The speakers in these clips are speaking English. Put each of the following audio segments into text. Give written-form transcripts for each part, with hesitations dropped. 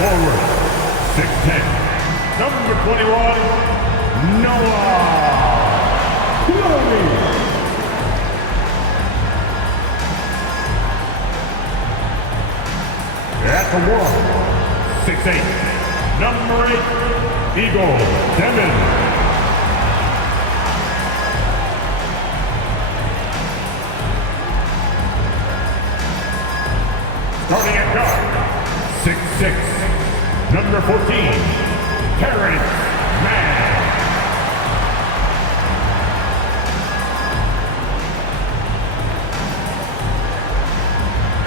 forward, 6'10", number 21, Noah Clowney. At the 1, 6'8", number 8, Eagle Demon. Starting at guard, 6'6", number 14, Terrence Mann.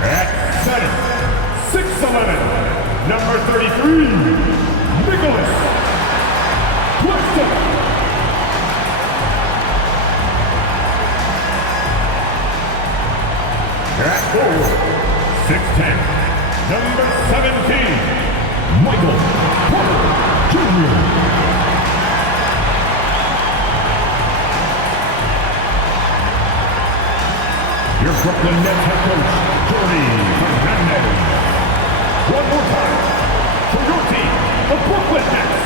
At center, 6'11", number 33, Nicholas Claxton. At forward, 6'10", number 17, Michael Porter Jr. Your Brooklyn Nets head coach, Jordi Fernandez. One more time for your team, the Brooklyn Nets.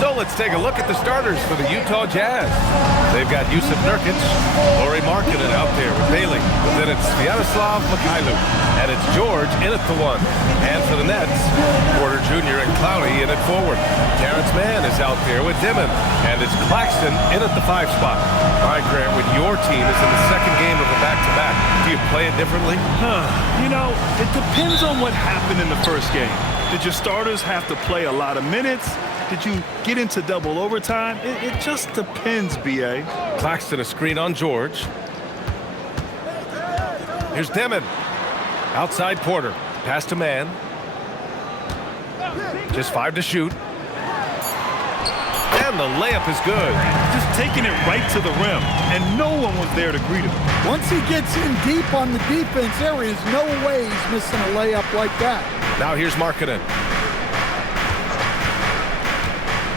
So let's take a look at the starters for the Utah Jazz. They've got Jusuf Nurkic, Lauri Markkanen out there with Bailey. But then it's Sviatoslav Mikhailuk, and it's George in at the 1. And for the Nets, Porter Jr. and Clowney in at forward. Terrence Mann is out there with Dimon, and it's Claxton in at the 5 spot. All right, Grant, when your team is in the second game of a back-to-back, do you play it differently? You know, it depends on what happened in the first game. Did your starters have to play a lot of minutes? Did you get into double overtime? It just depends, B.A. Claxton a screen on George. Here's Demon. Outside Porter. Pass to Mann. Just 5 to shoot. And the layup is good. Just taking it right to the rim, and no one was there to greet him. Once he gets in deep on the defense, there is no way he's missing a layup like that. Now here's Markkanen.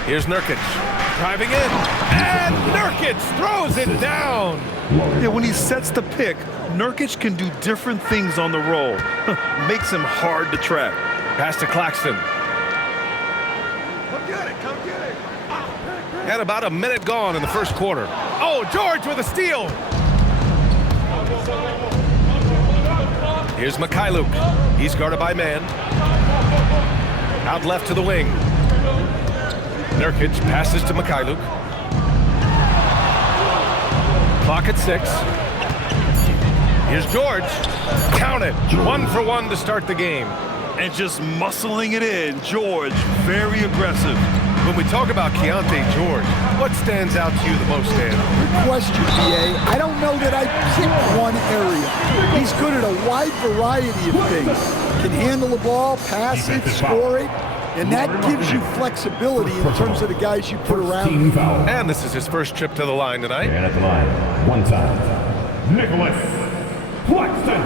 Here's Nurkic, driving in, and Nurkic throws it down. Yeah, when he sets the pick, Nurkic can do different things on the roll. Makes him hard to track. Pass to Claxton. Come get it, come get it. And about a minute gone in the first quarter. Oh, George with a steal. Here's Mikhailuk. He's guarded by Mann. Out left to the wing. Nurkic passes to Mikhailuk. Clock at 6. Here's George. Count it. 1 for 1 to start the game. And just muscling it in, George, very aggressive. When we talk about Keyonte George, what stands out to you the most, Dan? Good question, B.A. I don't know that I pick one area. He's good at a wide variety of things. Can handle the ball, pass it, score it. And that gives you flexibility in terms of the guys you put around. And this is his first trip to the line tonight. And at the line, 1 time, Nicholas Claxton.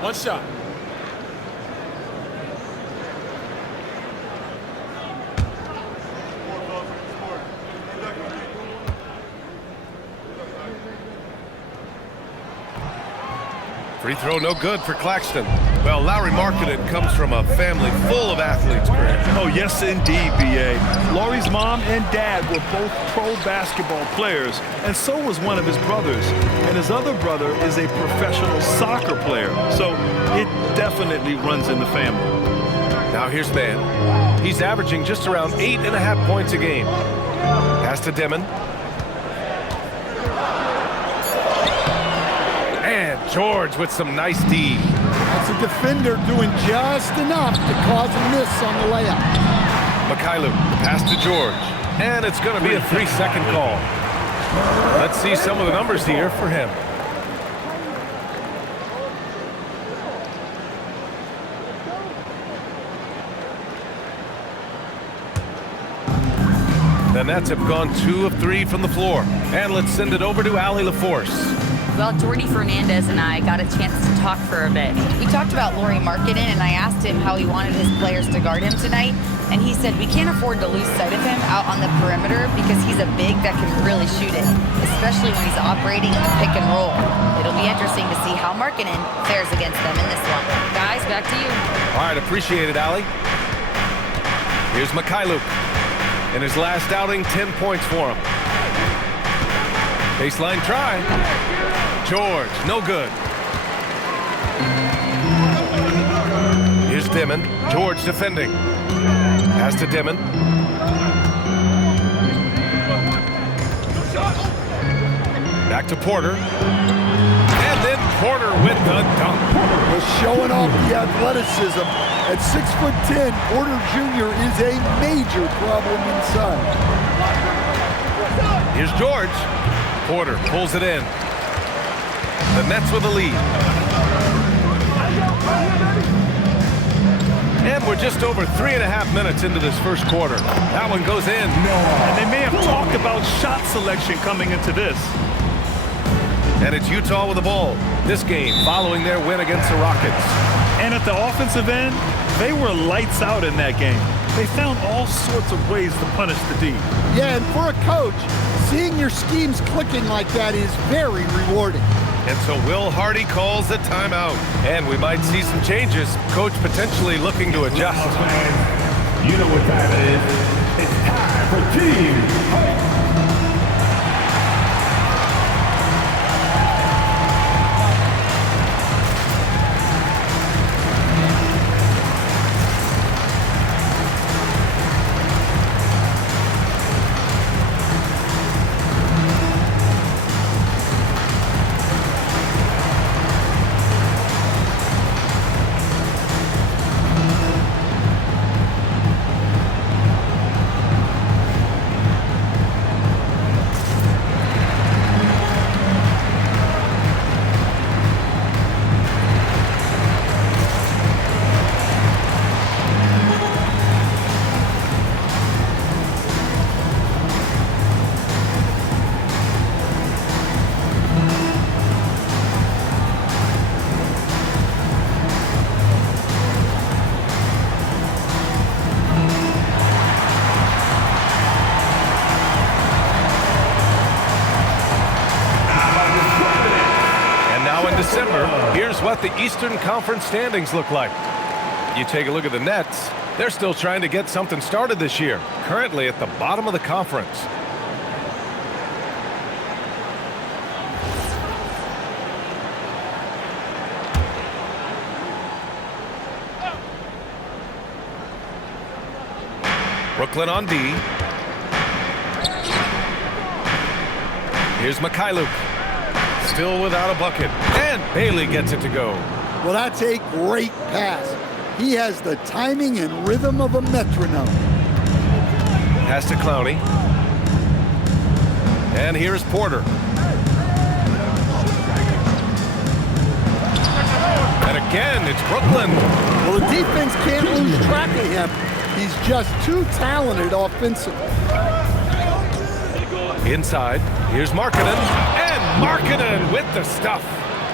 One shot. Free throw no good for Claxton. Well, Lauri Markkanen comes from a family full of athletes, Grant. Oh, yes, indeed, B.A. Lauri's mom and dad were both pro basketball players, and so was one of his brothers. And his other brother is a professional soccer player, so it definitely runs in the family. Now here's Mann. He's averaging just around 8.5 points a game. Pass to Demon. And George with some nice D. That's a defender doing just enough to cause a miss on the layup. Mikhailuk, pass to George. And it's going to be a 3-second call. Let's see some of the numbers here for him. The Nets have gone 2 of 3 from the floor. And let's send it over to Allie LaForce. Well, Jordi Fernandez and I got a chance to talk for a bit. We talked about Lauri Markkanen, and I asked him how he wanted his players to guard him tonight. And he said we can't afford to lose sight of him out on the perimeter because he's a big that can really shoot it, especially when he's operating in the pick and roll. It'll be interesting to see how Markkanen fares against them in this one. Guys, back to you. All right, appreciate it, Allie. Here's Mykhailiuk. In his last outing, 10 points for him. Baseline try. George, no good. Here's Dimon. George defending. Pass to Dimon. Back to Porter. And then Porter with the dunk. Well, showing off the athleticism. At 6'10", Porter Jr. is a major problem inside. Here's George. Porter pulls it in. The Nets with the lead. And we're just over 3.5 minutes into this first quarter. That one goes in. And they may have talked about shot selection coming into this. And it's Utah with the ball. This game following their win against the Rockets. And at the offensive end, they were lights out in that game. They found all sorts of ways to punish the D. Yeah, and for a coach, seeing your schemes clicking like that is very rewarding. And so Will Hardy calls the timeout. And we might see some changes. Coach potentially looking to adjust. You know what time it is. It's time for team fight. December, here's what the Eastern Conference standings look like. You take a look at the Nets, they're still trying to get something started this year, currently at the bottom of the conference. Brooklyn on D. Here's Mykhailiuk. Still without a bucket. And Bailey gets it to go. Well, that's a great pass. He has the timing and rhythm of a metronome. Pass to Clowney. And here's Porter. And again, it's Brooklyn. Well, the defense can't lose track of him. He's just too talented offensively. Inside, here's Markkanen. And Markkanen with the stuff.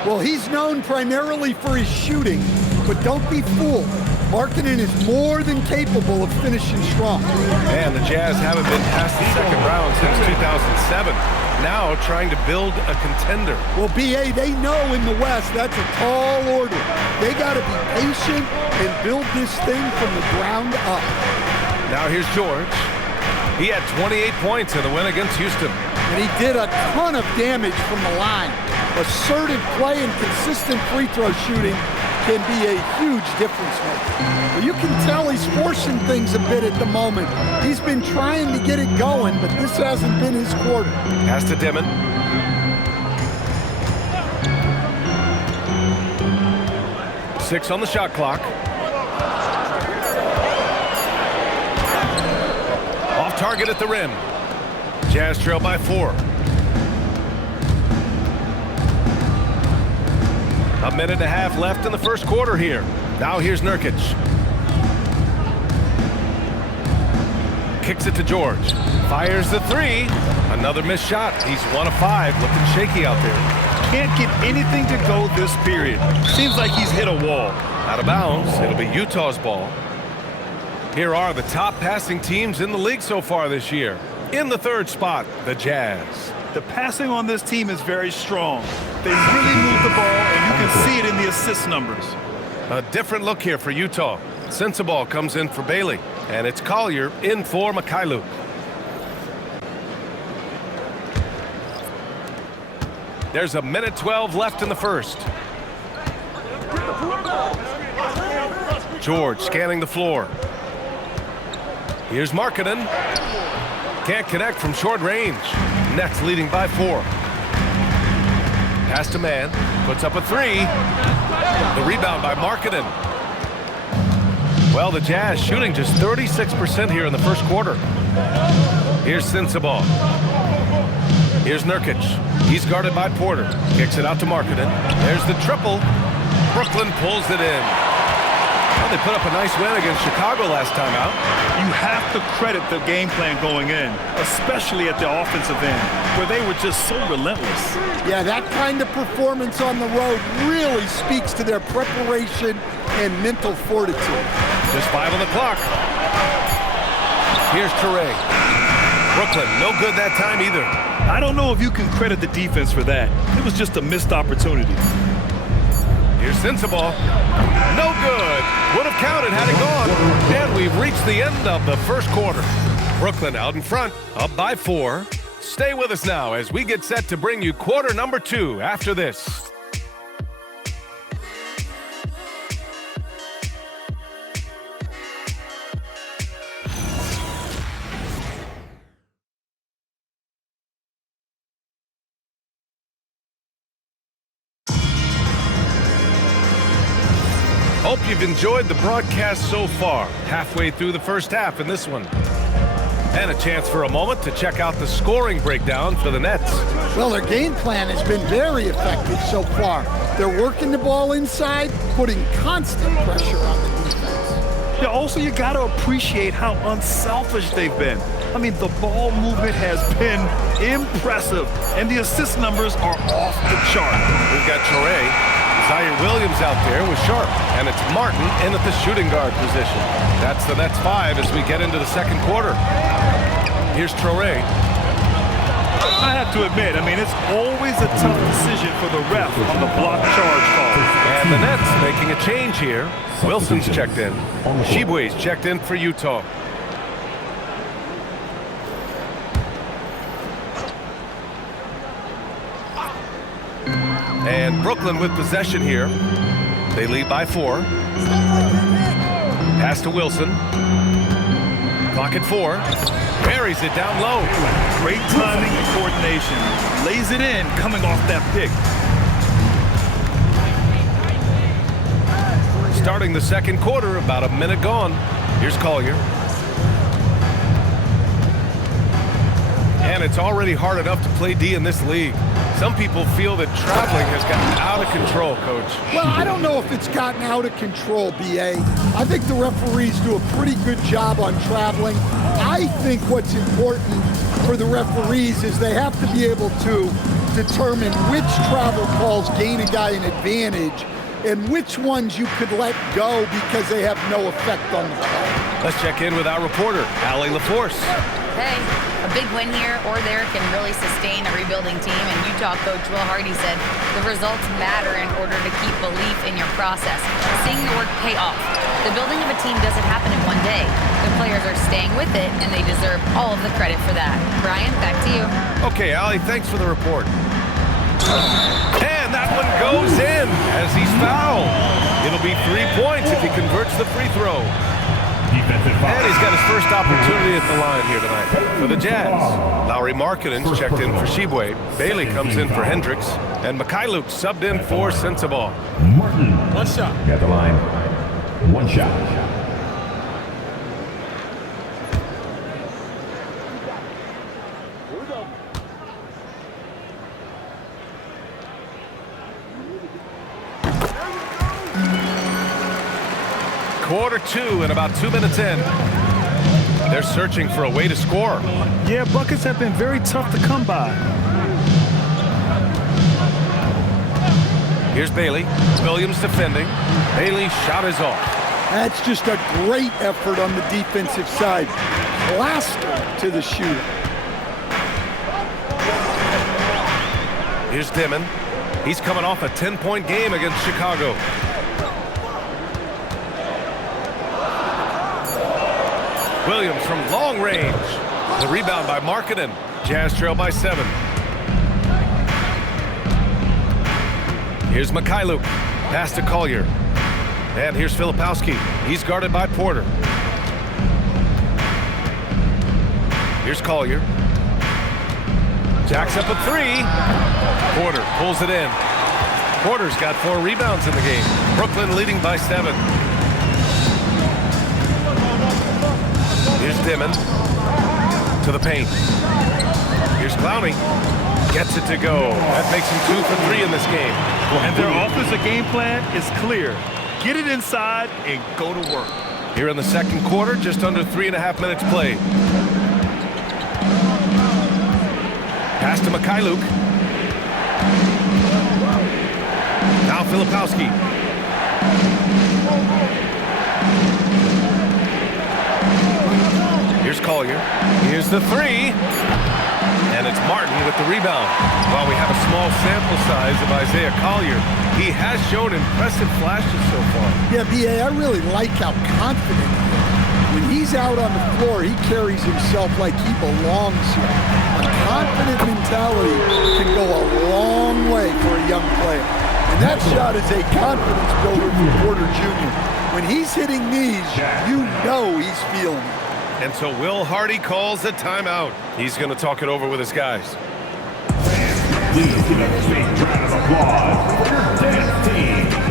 Well, he's known primarily for his shooting, but don't be fooled. Markkanen is more than capable of finishing strong. And the Jazz haven't been past the second round since 2007. Now trying to build a contender. Well, B.A., they know in the West that's a tall order. They got to be patient and build this thing from the ground up. Now here's George. He had 28 points in the win against Houston. And he did a ton of damage from the line. Assertive play and consistent free throw shooting can be a huge difference maker. Well, you can tell he's forcing things a bit at the moment. He's been trying to get it going, but this hasn't been his quarter. Pass to Dimon. Six on the shot clock. Off target at the rim. Jazz trail by 4. A minute and a half left in the first quarter here. Now here's Nurkic. Kicks it to George. Fires the 3. Another missed shot. He's 1 of 5. Looking shaky out there. Can't get anything to go this period. Seems like he's hit a wall. Out of bounds. It'll be Utah's ball. Here are the top passing teams in the league so far this year. In the third spot, the Jazz. The passing on this team is very strong. They really move the ball, and you can see it in the assist numbers. A different look here for Utah. Sensabaugh comes in for Bailey, and it's Collier in for Mykhailiuk. There's a minute 12 left in the first. George scanning the floor. Here's Markkanen. Can't connect from short range. Nets leading by 4. Pass to Mann. Puts up a 3. The rebound by Markkanen. Well, the Jazz shooting just 36% here in the first quarter. Here's Sensabaugh. Here's Nurkic. He's guarded by Porter. Kicks it out to Markkanen. There's the triple. Brooklyn pulls it in. Well, they put up a nice win against Chicago last time out. You have to credit the game plan going in, especially at the offensive end, where they were just so relentless. Yeah, that kind of performance on the road really speaks to their preparation and mental fortitude. Just 5 on the clock. Here's Toure. Brooklyn, no good that time either. I don't know if you can credit the defense for that. It was just a missed opportunity. Here's Sensabaugh. No good. Would have counted had it gone. And we've reached the end of the first quarter. Brooklyn out in front, up by 4. Stay with us now as we get set to bring you quarter number 2 after this. Hope you've enjoyed the broadcast so far. Halfway through the first half in this one. And a chance for a moment to check out the scoring breakdown for the Nets. Well, their game plan has been very effective so far. They're working the ball inside, putting constant pressure on the defense. Yeah, also, you got to appreciate how unselfish they've been. I mean, the ball movement has been impressive, and the assist numbers are off the chart. We've got Toure. Zaire Williams out there with Sharp, and it's Martin in at the shooting guard position. That's the Nets 5 as we get into the second quarter. Here's Toure. I have to admit, I mean, it's always a tough decision for the ref on the block charge call. And the Nets making a change here. Wilson's checked in. Tshiebwe's checked in for Utah. And Brooklyn with possession here. They lead by 4. Pass to Wilson. Clock at 4. Buries it down low. Great timing and coordination. Lays it in, coming off that pick. Starting the second quarter, about a minute gone. Here's Collier. And it's already hard enough to play D in this league. Some people feel that traveling has gotten out of control, Coach. Well, I don't know if it's gotten out of control, B.A. I think the referees do a pretty good job on traveling. I think what's important for the referees is they have to be able to determine which travel calls gain a guy an advantage and which ones you could let go because they have no effect on the play. Let's check in with our reporter, Allie LaForce. Hey, a big win here or there can really sustain a rebuilding team, and Utah coach Will Hardy said the results matter in order to keep belief in your process, seeing the work pay off. The building of a team doesn't happen in one day. The players are staying with it, and they deserve all of the credit for that. Brian, back to you. Okay, Allie, thanks for the report. And that one goes in as he's fouled. It'll be 3 points if he converts the free throw. And he's got his first opportunity at the line here tonight for the Jazz. Lauri Markkanen's checked in for Tshiebwe. Bailey comes in for Hendricks. And Mykhailiuk subbed in for Sensabaugh. Martin. One shot. At the line. 1 shot. Quarter 2 and about 2 minutes in. They're searching for a way to score. Yeah, buckets have been very tough to come by. Here's Bailey. Williams defending. Bailey's shot is off. That's just a great effort on the defensive side. Plaster to the shooter. Here's Dimon. He's coming off a 10-point game against Chicago. Williams from long range. The rebound by Markkanen. Jazz trail by 7. Here's Mykhailiuk. Pass to Collier. And here's Filipowski. He's guarded by Porter. Here's Collier. Jacks up a 3. Porter pulls it in. Porter's got 4 rebounds in the game. Brooklyn leading by 7. Here's Dimon to the paint. Here's Clowney. Gets it to go. That makes him 2 for 3 in this game. And their offensive game plan is clear. Get it inside and go to work. Here in the second quarter, just under 3.5 minutes played. Pass to Mykhailiuk. Now Filipowski. Here's Collier. Here's the 3. And it's Martin with the rebound. While we have a small sample size of Isaiah Collier, he has shown impressive flashes so far. Yeah, B.A., I really like how confident he is. When he's out on the floor, he carries himself like he belongs here. A confident mentality can go a long way for a young player. And that shot is a confidence builder for Porter Jr. When he's hitting these, you know he's feeling it. And so Will Hardy calls a timeout. He's going to talk it over with his guys. Please give a big round of applause for your dance team.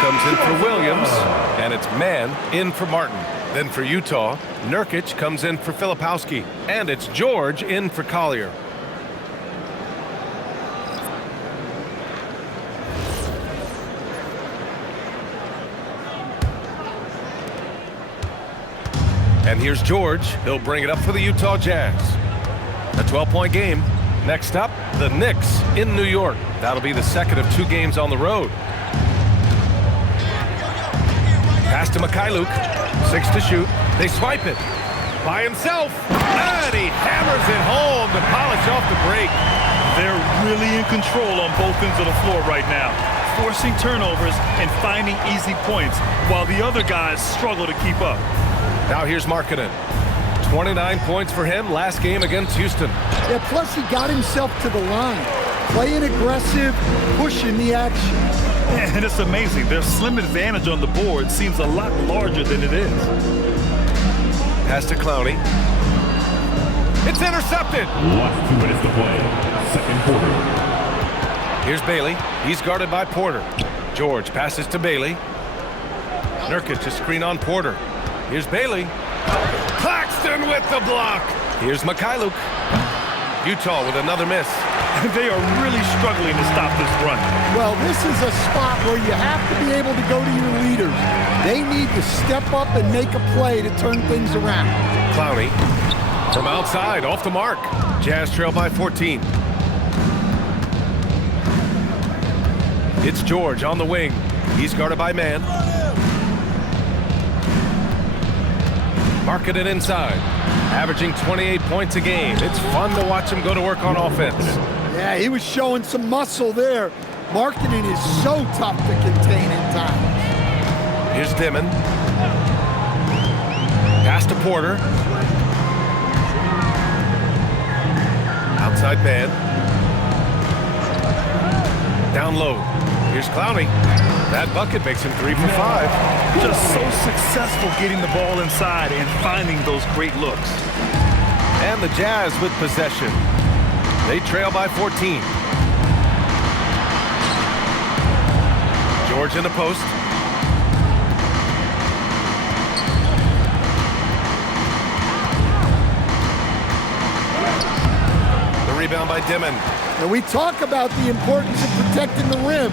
Comes in for Williams, and it's Mann in for Martin. Then for Utah, Nurkic comes in for Filipowski, and it's George in for Collier. And here's George. He'll bring it up for the Utah Jazz. A 12-point game. Next up, the Knicks in New York. That'll be the second of 2 games on the road. Pass to Mykhailiuk. 6 to shoot. They swipe it. By himself. And he hammers it home to polish off the break. They're really in control on both ends of the floor right now, forcing turnovers and finding easy points, while the other guys struggle to keep up. Now here's Markkanen. 29 points for him last game against Houston. Yeah, plus he got himself to the line. Playing aggressive, pushing the action. And it's amazing. Their slim advantage on the board seems a lot larger than it is. Pass to Clowney. It's intercepted. Last 2 minutes to play. Second quarter. Here's Bailey. He's guarded by Porter. George passes to Bailey. Nurkic to screen on Porter. Here's Bailey. Claxton with the block. Here's Mykhailiuk. Utah with another miss. They are really struggling to stop this run. Well, this is a spot where you have to be able to go to your leaders. They need to step up and make a play to turn things around. Clowney from outside, off the mark. Jazz trail by 14. It's George on the wing. He's guarded by Mann. Markkanen inside, averaging 28 points a game. It's fun to watch him go to work on offense. Yeah, he was showing some muscle there. Markkanen is so tough to contain at times. Here's Dimon. Pass to Porter. Outside man. Down low. Here's Clowney. That bucket makes him 3 for 5. Just so successful getting the ball inside and finding those great looks. And the Jazz with possession. They trail by 14. George in the post. The rebound by Dimon. And we talk about the importance of protecting the rim.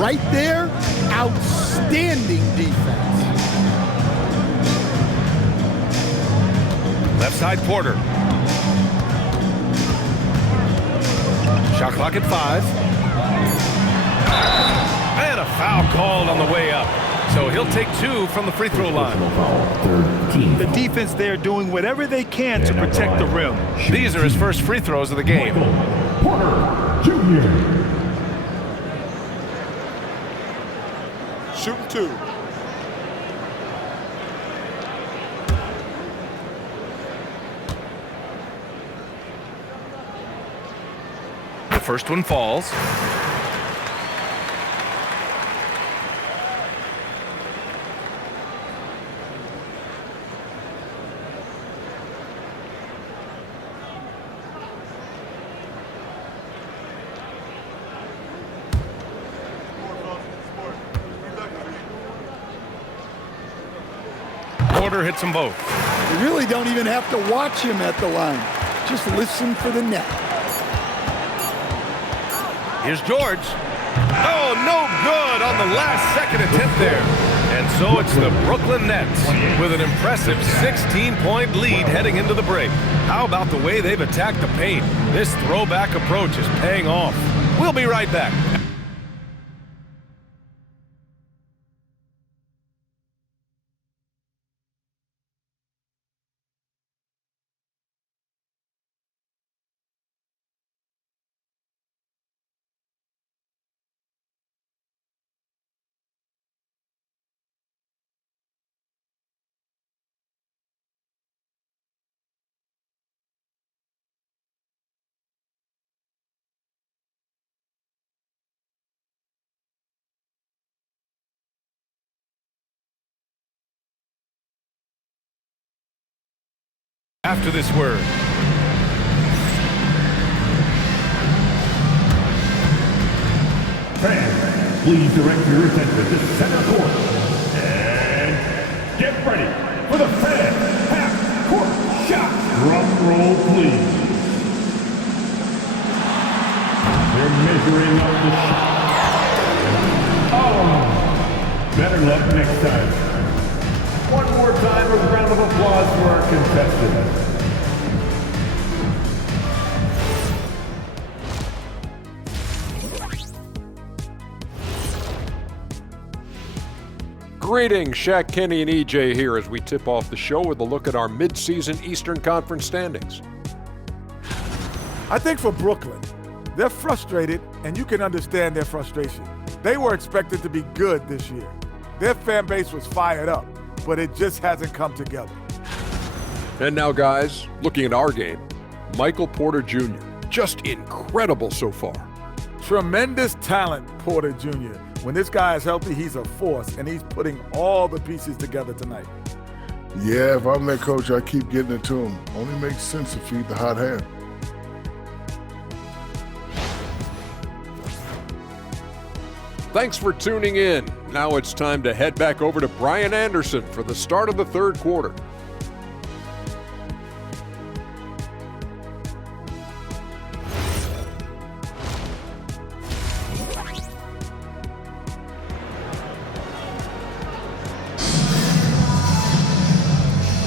Right there, outstanding defense. Left side Porter. Shot clock at 5. And a foul called on the way up. So he'll take 2 from the free throw line. The defense there doing whatever they can to protect the rim. These are his first free throws of the game. Porter Jr. Shooting 2. The first one falls. Porter hits them both. You really don't even have to watch him at the line. Just listen for the net. Here's George. Oh, no good on the last second attempt there. And so it's the Brooklyn Nets with an impressive 16-point lead heading into the break. How about the way they've attacked the paint? This throwback approach is paying off. We'll be right back. After this word. Fans, please direct your attention to center court. And get ready for the fan half-court shot. Drum roll, please. They're measuring up the shot. Oh, better luck next time. One more time, a round of applause for our contestants. Greetings, Shaq Kenny and EJ here as we tip off the show with a look at our mid-season Eastern Conference standings. I think for Brooklyn, they're frustrated, and you can understand their frustration. They were expected to be good this year. Their fan base was fired up, but it just hasn't come together. And now, guys, looking at our game, Michael Porter Jr., just incredible so far. Tremendous talent, Porter Jr. When this guy is healthy, he's a force, and he's putting all the pieces together tonight. Yeah, if I'm their coach, I keep getting it to him. Only makes sense to feed the hot hand. Thanks for tuning in. Now it's time to head back over to Brian Anderson for the start of the third quarter.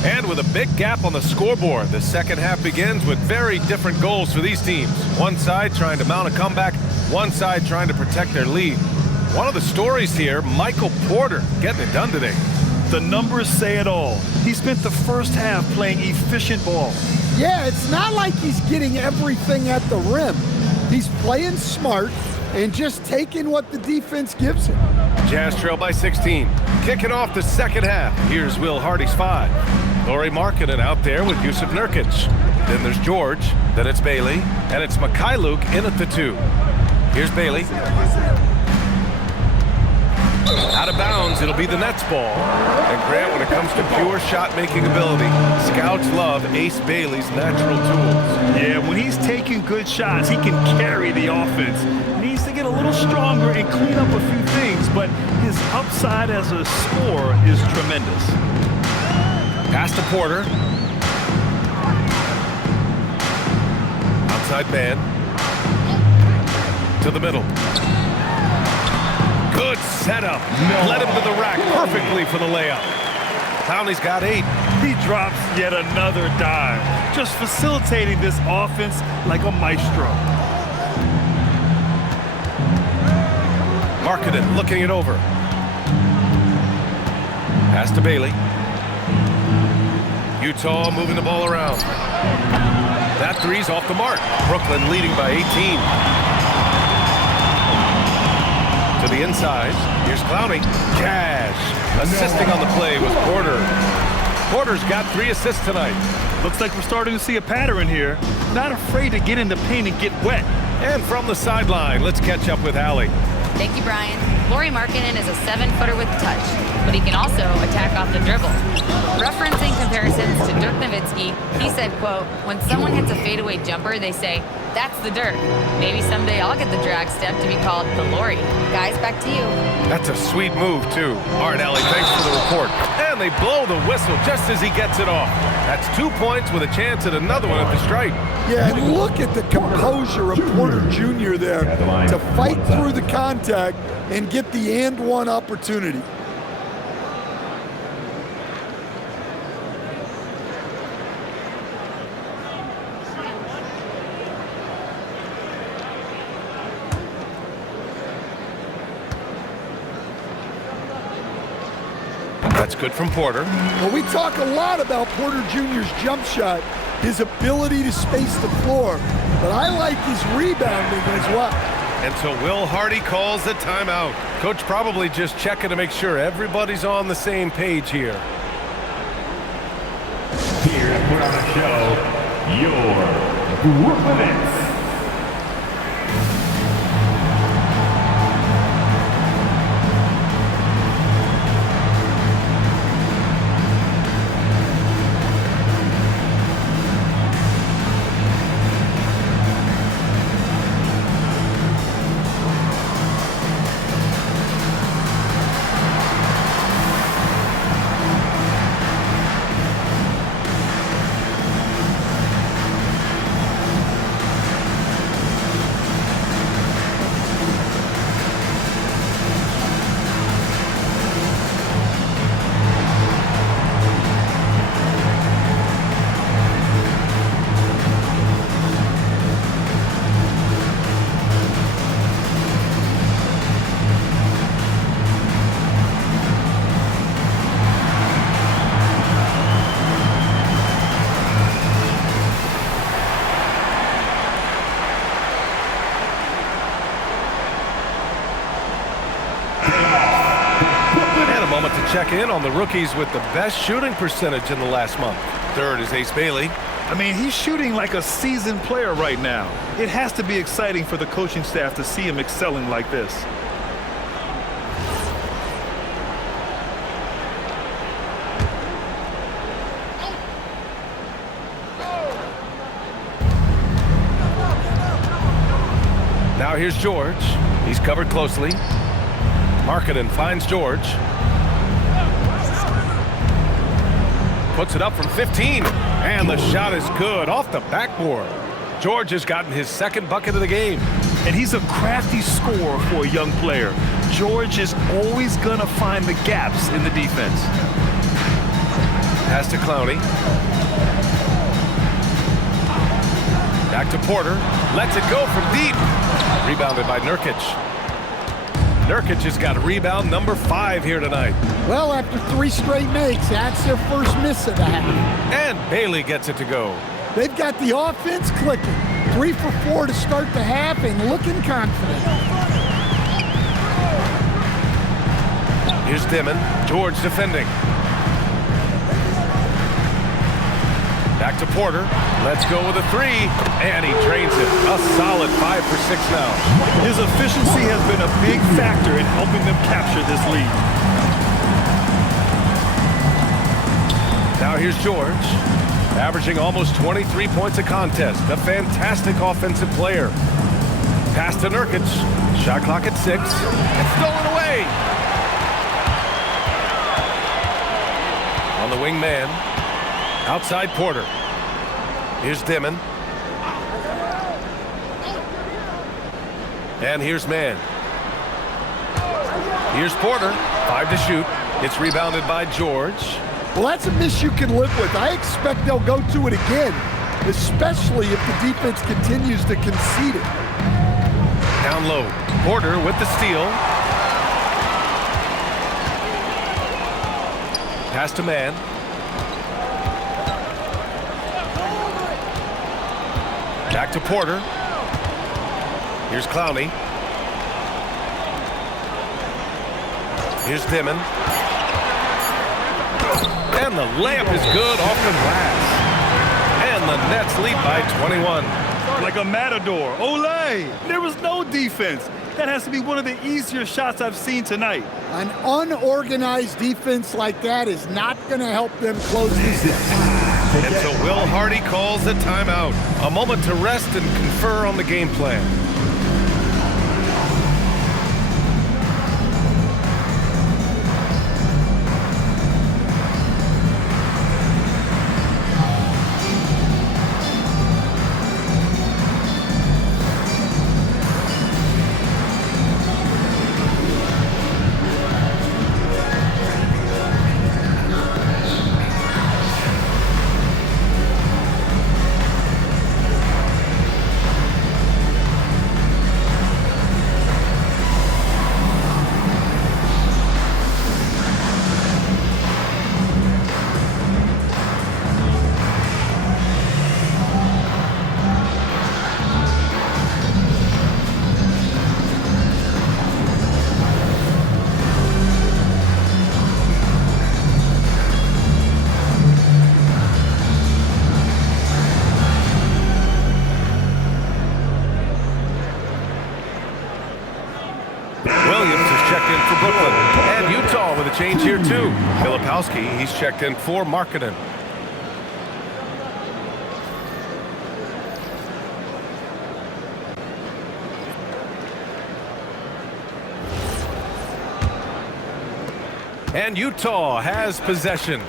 And with a big gap on the scoreboard, the second half begins with very different goals for these teams. One side trying to mount a comeback, one side trying to protect their lead. One of the stories here, Michael Porter getting it done today. The numbers say it all. He spent the first half playing efficient ball. Yeah, it's not like he's getting everything at the rim, He's playing smart and just taking what the defense gives him. Jazz trail by 16. Kicking off the second half. Here's Will Hardy's 5. Lauri Markkanen out there with Jusuf Nurkic. Then there's George. Then it's Bailey. And it's Mykhailiuk in at the 2. Here's Bailey. Out of bounds, it'll be the Nets ball. And Grant, when it comes to pure shot-making ability, scouts love Ace Bailey's natural tools. Yeah, when he's taking good shots, he can carry the offense. Needs to get a little stronger and clean up a few things, but his upside as a scorer is tremendous. Pass to Porter. Outside man. To the middle. Good setup. Led him to the rack perfectly for the layup. Clowney's got 8. He drops yet another dime, just facilitating this offense like a maestro. Markkanen looking it over. Pass to Bailey. Utah moving the ball around. That three's off the mark. Brooklyn leading by 18. To the inside. Here's Clowney. Cash. Assisting on the play was Porter. Porter's got 3 assists tonight. Looks like we're starting to see a pattern here. Not afraid to get in the paint and get wet. And from the sideline, let's catch up with Allie. Thank you, Brian. Lauri Markkanen is a 7-footer with touch, but he can also attack off the dribble. Referencing comparisons to Dirk Nowitzki, he said, quote, "When someone hits a fadeaway jumper, they say, 'That's the Dirk.' Maybe someday I'll get the drag step to be called the Lauri." Guys, back to you. That's a sweet move, too. All right, Allie, thanks for the report. And they blow the whistle just as he gets it off. That's 2 points with a chance at another one at the stripe. Yeah, and look at the composure of Porter Jr. there to fight through the contact and get the and one opportunity. That's good from Porter. Well, we talk a lot about Porter Jr.'s jump shot, his ability to space the floor, but I like his rebounding as well. And so Will Hardy calls the timeout. Coach probably just checking to make sure everybody's on the same page here. Here to put on the show, your Brooklyn Nets. Check in on the rookies with the best shooting percentage in the last month. Third is Ace Bailey. I mean, he's shooting like a seasoned player right now. It has to be exciting for the coaching staff to see him excelling like this. Now here's George. He's covered closely. Markkanen finds George. Puts it up from 15, and the shot is good off the backboard. George has gotten his second bucket of the game. And he's a crafty scorer for a young player. George is always going to find the gaps in the defense. Pass to Clowney. Back to Porter. Lets it go from deep. Rebounded by Nurkic. Nurkic has got rebound number 5 here tonight. Well, after 3 straight makes, that's their first miss of the half. And Bailey gets it to go. They've got the offense clicking. 3 for 4 to start the half and looking confident. Here's Dimon. George defending. Back to Porter. Let's go with a 3. And he drains it. A solid 5 for 6 now. His efficiency has been a big factor in helping them capture this lead. Now here's George, averaging almost 23 points a contest. A fantastic offensive player. Pass to Nurkic. Shot clock at 6. It's stolen away. On the wing man. Outside Porter. Here's Dimon. And here's Mann. Here's Porter. 5 to shoot. It's rebounded by George. Well, that's a miss you can live with. I expect they'll go to it again, especially if the defense continues to concede it. Down low. Porter with the steal. Pass to Mann. Back to Porter. Here's Clowney. Here's Dimon. And the layup is good off the glass. And the Nets lead by 21. Like a matador. Olay! There was no defense. That has to be one of the easier shots I've seen tonight. An unorganized defense like that is not going to help them close this game. And so Will Hardy calls a timeout. A moment to rest and confer on the game plan. And Utah with a change here too. Filipowski, he's checked in for Markkanen. And Utah has possession.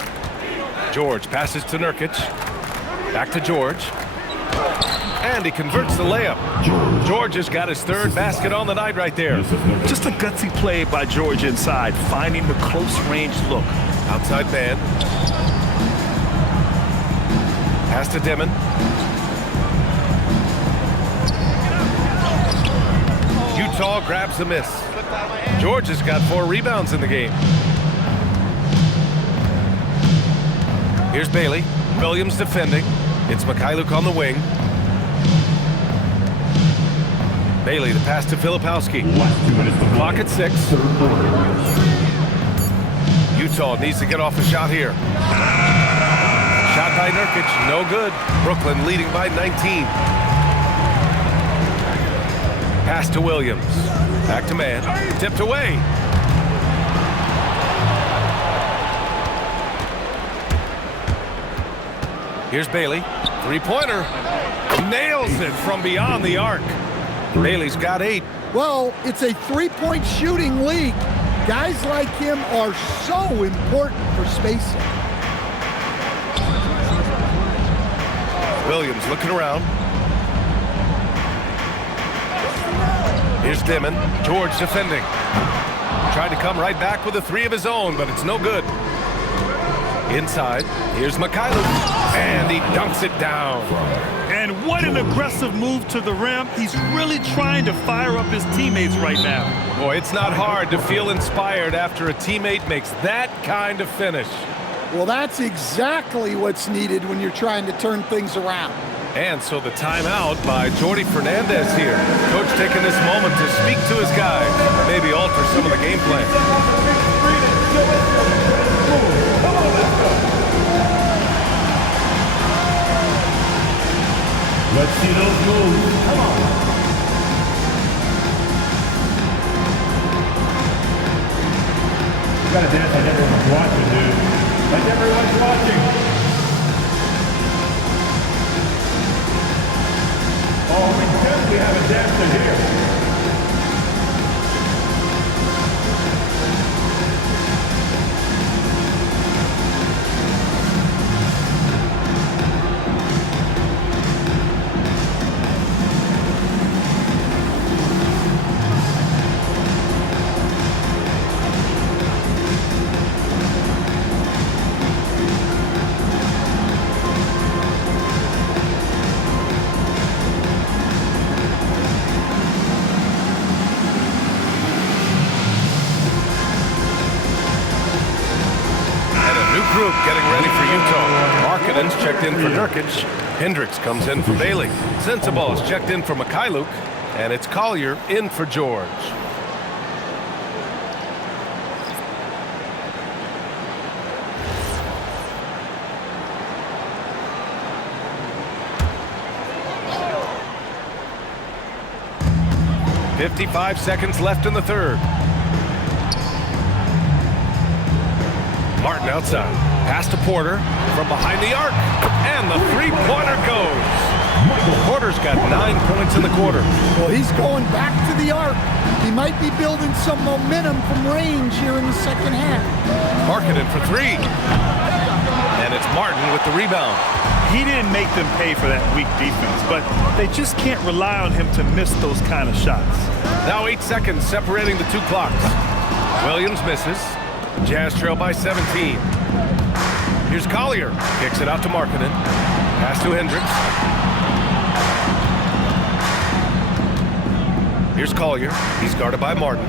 George passes to Nurkic. Back to George. And he converts the layup. George has got his third basket on the night right there. Just a gutsy play by George inside, finding the close range look. Outside man. Pass to Dimon. Utah grabs the miss. George has got 4 rebounds in the game. Here's Bailey. Williams defending. It's Mykhailiuk on the wing. Bailey, the pass to Filipowski. Clock at 6. Utah needs to get off a shot here. Shot by Nurkic, no good. Brooklyn leading by 19. Pass to Williams. Back to Mann. Tipped away. Here's Bailey. Three-pointer. Nails it from beyond the arc. Bailey's got 8. Well, it's a three-point shooting league. Guys like him are so important for spacing. Williams looking around. Here's Dimon. George defending. Tried to come right back with a 3 of his own, but it's no good. Inside, here's Mykhailiuk. And he dunks it down. And what an aggressive move to the rim. He's really trying to fire up his teammates right now. Boy, it's not hard to feel inspired after a teammate makes that kind of finish. Well, that's exactly what's needed when you're trying to turn things around. And so the timeout by Jordi Fernandez here. Coach taking this moment to speak to his guys, maybe alter some of the game plan. Let's see those moves. Come on. You gotta dance like everyone's watching, dude. Like everyone's watching. Oh, we definitely have a dancer here. Group getting ready for Utah. Markkanen's checked in for Nurkic. Hendricks comes in for Bailey. Sensabaugh's checked in for Mikhailuk. And it's Collier in for George. .55 seconds left in the third. Martin outside. Pass to Porter from behind the arc. And the three-pointer goes. Porter's got 9 points in the quarter. Well, he's going back to the arc. He might be building some momentum from range here in the second half. Markkanen for three. And it's Martin with the rebound. He didn't make them pay for that weak defense, but they just can't rely on him to miss those kind of shots. Now 8 seconds separating the two clocks. Williams misses. Jazz trail by 17. Here's Collier. Kicks it out to Markkanen. Pass to Hendricks. Here's Collier. He's guarded by Martin.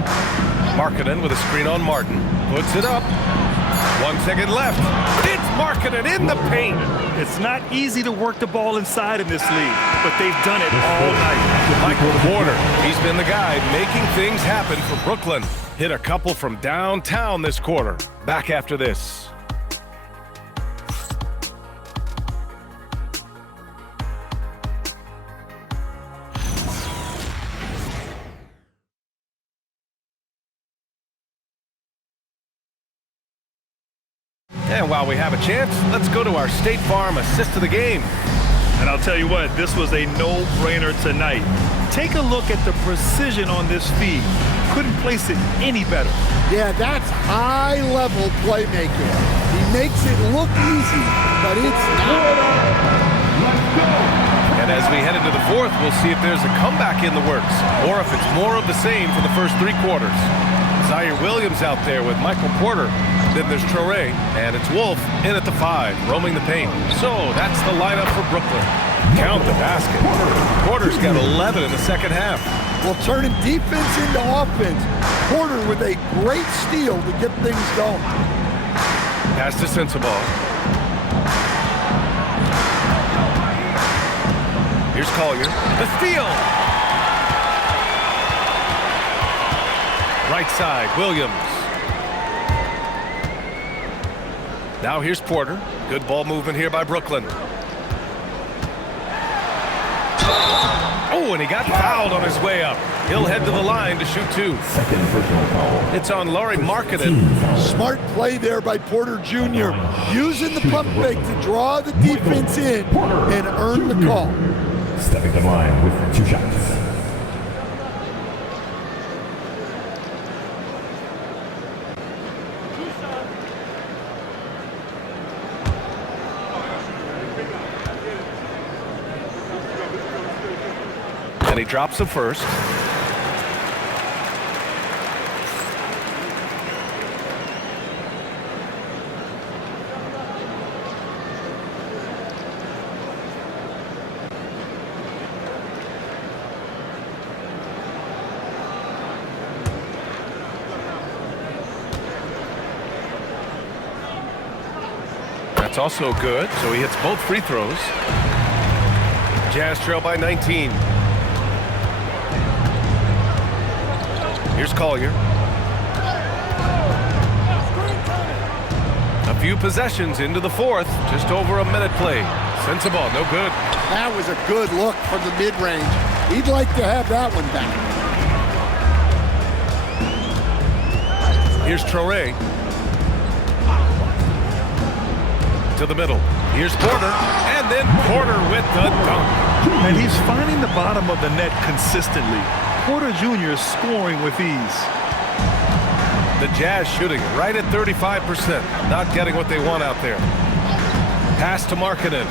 Markkanen with a screen on Martin. Puts it up. 1 second left. It's Markkanen in the paint. It's not easy to work the ball inside in this league, but they've done it all night. Michael Porter. He's been the guy making things happen for Brooklyn. Hit a couple from downtown this quarter. Back after this. And while we have a chance, let's go to our State Farm assist of the game. And I'll tell you what, this was a no-brainer tonight. Take a look at the precision on this feed. Couldn't place it any better. Yeah, that's high-level playmaking. He makes it look easy, but it's not. And as we head into the fourth, we'll see if there's a comeback in the works, or if it's more of the same for the first three quarters. Zaire Williams out there with Michael Porter. Then there's Traoré, and it's Wolf in at the 5, roaming the paint. So that's the lineup for Brooklyn. Count the basket. Porter's got 11 in the second half. Well, turning defense into offense. Porter with a great steal to get things going. Pass to Sensabaugh. Here's Collier. The steal. Right side, Williams. Now here's Porter. Good ball movement here by Brooklyn. Oh, and he got fouled on his way up. He'll head to the line to shoot 2. Second personal foul. It's on Lauri Markkanen. Smart play there by Porter Jr. Using the pump fake to draw the defense in and earn the call. Stepping to the line with 2 shots. And he drops the first. That's also good, so he hits both free throws. Jazz trail by 19. Here's Collier. A few possessions into the fourth. Just over a minute played. Sensabaugh, no good. That was a good look from the mid-range. He'd like to have that one back. Here's Traoré. To the middle. Here's Porter. And then Porter with the dunk. And he's finding the bottom of the net consistently. Porter Jr. is scoring with ease. The Jazz shooting right at 35%. Not getting what they want out there. Pass to Markkanen.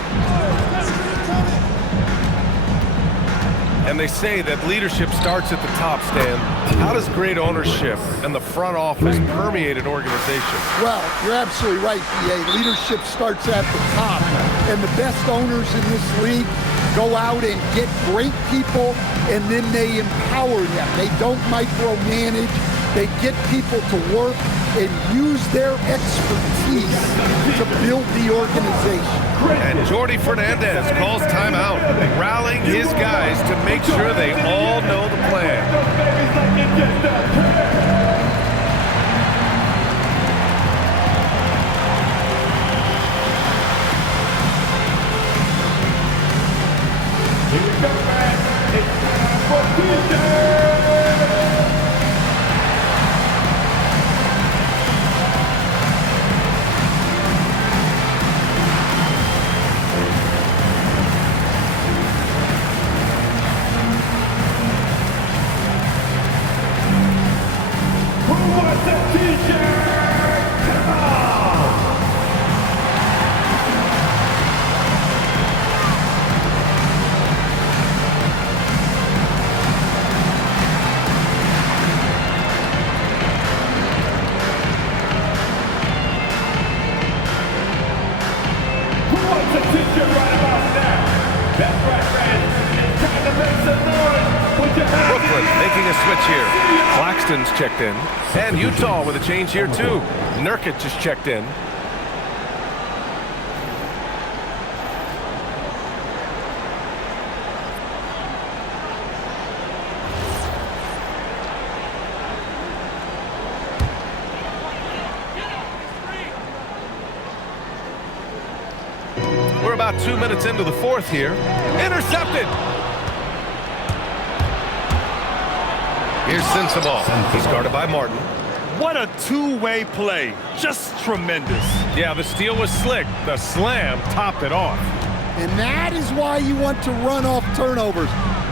And they say that leadership starts at the top, Stan. How does great ownership and the front office permeate an organization? Well, you're absolutely right, B.A. Leadership starts at the top. And the best owners in this league go out and get great people, and then they empower them. They don't micromanage. They get people to work and use their expertise to build the organization. And Jordi Fernandez calls timeout, rallying his guys to make sure they all know the plan. Here we go, man. It's time for T-shirt. Brooklyn making a switch here. Claxton's checked in. And Utah with a change here, too. Nurkic just checked in. We're about 2 minutes into the fourth here. Intercepted. Here's Sensabaugh. He's guarded by Martin. What a two-way play. Just tremendous. Yeah, the steal was slick. The slam topped it off. And that is why you want to run off turnovers.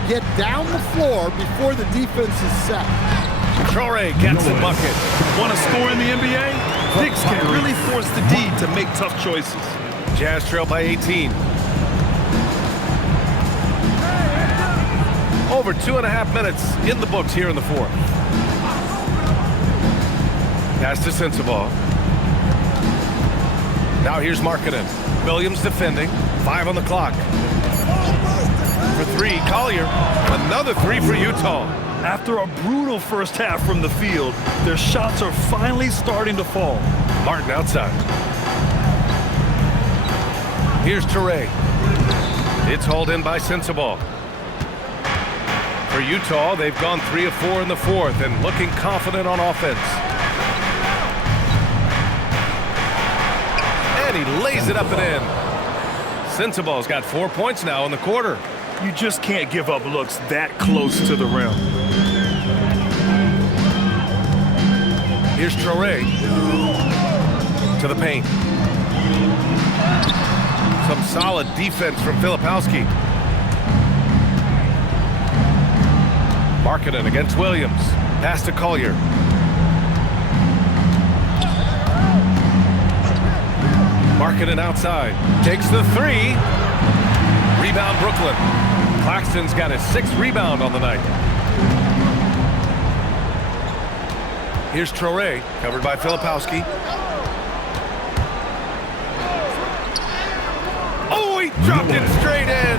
Get down the floor before the defense is set. Traoré gets the bucket. Want to score in the NBA? Knicks can really force the D to make tough choices. Jazz trail by 18. Over 2.5 minutes in the books here in the fourth. Pass to Sensabaugh. Now here's Markkanen. Williams defending. 5 on the clock. For three, Collier. Another three for Utah. After a brutal first half from the field, their shots are finally starting to fall. Martin outside. Here's Traoré. It's hauled in by Sensabaugh. For Utah, they've gone 3 of 4 in the fourth and looking confident on offense. And he lays it up and in. Sensabaugh's got 4 points now in the quarter. You just can't give up looks that close to the rim. Here's Traoré. To the paint. Some solid defense from Filipowski. Markkanen against Williams. Pass to Collier. Markkanen outside. Takes the three. Rebound Brooklyn. Claxton's got his 6th rebound on the night. Here's Traoré, covered by Filipowski. Oh, he dropped it straight in.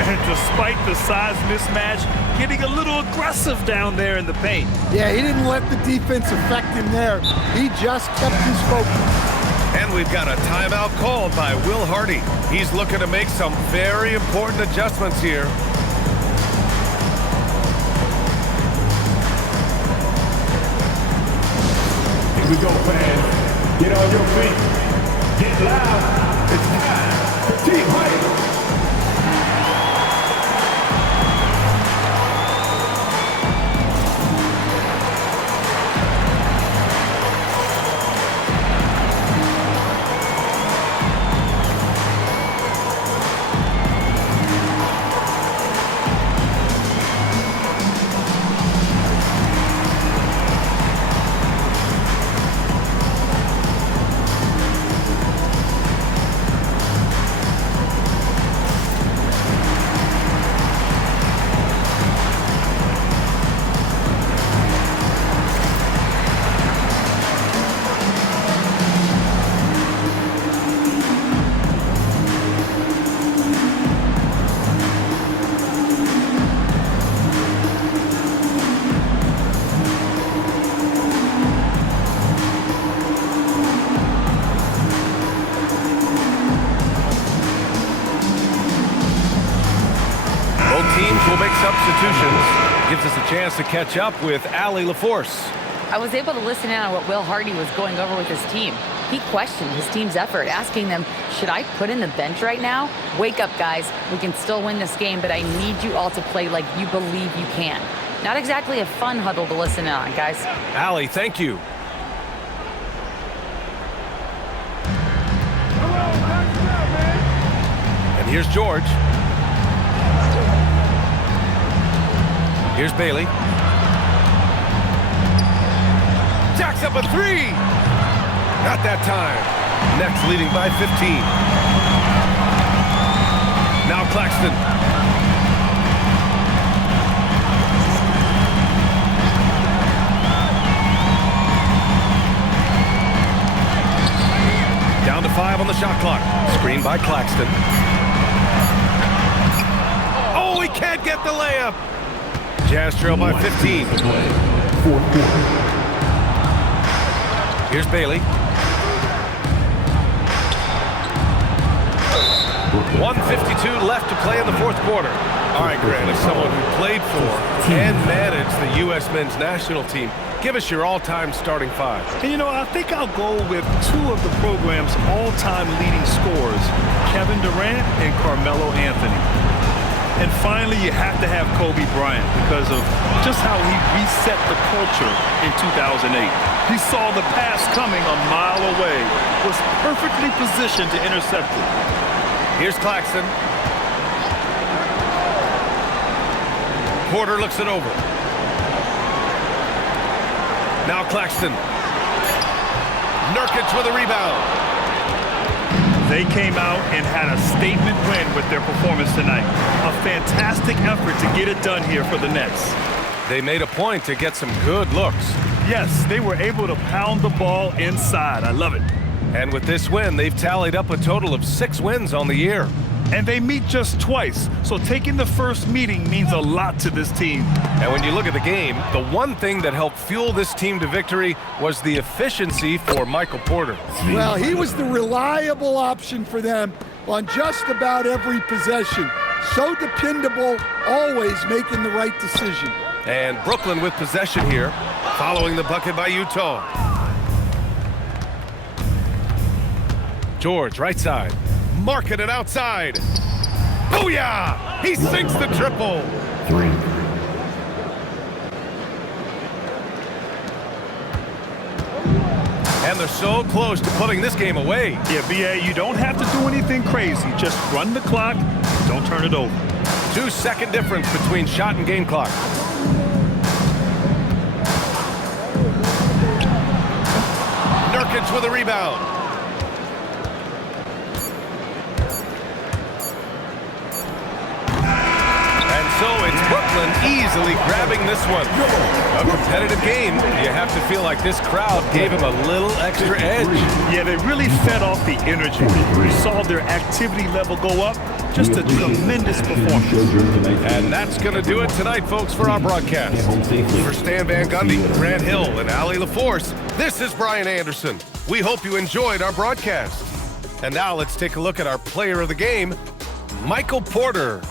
And despite the size mismatch, getting a little aggressive down there in the paint. Yeah, he didn't let the defense affect him there. He just kept his focus. And we've got a timeout called by Will Hardy. He's looking to make some very important adjustments here. Here we go, fans. Get on your feet. Get loud. It's time for Team Hype. Will make substitutions. Gives us a chance to catch up with Allie LaForce. I was able to listen in on what Will Hardy was going over with his team. He questioned his team's effort, asking them, should I put in the bench right now? Wake up, guys. We can still win this game, but I need you all to play like you believe you can. Not exactly a fun huddle to listen in on, guys. Allie, thank you. And here's George. Here's Bailey. Jacks up a three. Not that time. Next leading by 15. Now Claxton. Down to 5 on the shot clock. Screen by Claxton. Oh, he can't get the layup. Jazz trail by 15. Here's Bailey. 1:52 left to play in the fourth quarter. All right, Grant, as someone who played for and managed the U.S. men's national team, give us your all-time starting five. And, you know, I think I'll go with two of the program's all-time leading scorers, Kevin Durant and Carmelo Anthony. And finally, you have to have Kobe Bryant because of just how he reset the culture in 2008. He saw the pass coming a mile away, was perfectly positioned to intercept it. Here's Claxton. Porter looks it over. Now Claxton. Nurkic with a rebound. They came out and had a statement win with their performance tonight. A fantastic effort to get it done here for the Nets. They made a point to get some good looks. Yes, they were able to pound the ball inside. I love it. And with this win, they've tallied up a total of 6 wins on the year. And they meet just twice, so taking the first meeting means a lot to this team. And when you look at the game, the one thing that helped fuel this team to victory was the efficiency for Michael Porter. Well, he was the reliable option for them on just about every possession. So dependable, always making the right decision. And Brooklyn with possession here, following the bucket by Utah. George, right side. Marking it outside. Booyah! He sinks the triple. 3. And they're so close to putting this game away. Yeah, B.A., you don't have to do anything crazy. Just run the clock. Don't turn it over. 2-second difference between shot and game clock. Nurkic with a rebound. So it's Brooklyn easily grabbing this one. A competitive game. You have to feel like this crowd gave him a little extra edge. Yeah, they really fed off the energy. You saw their activity level go up. Just a tremendous performance. And that's going to do it tonight, folks, for our broadcast. For Stan Van Gundy, Grant Hill, and Ali LaForce, this is Brian Anderson. We hope you enjoyed our broadcast. And now let's take a look at our player of the game, Michael Porter.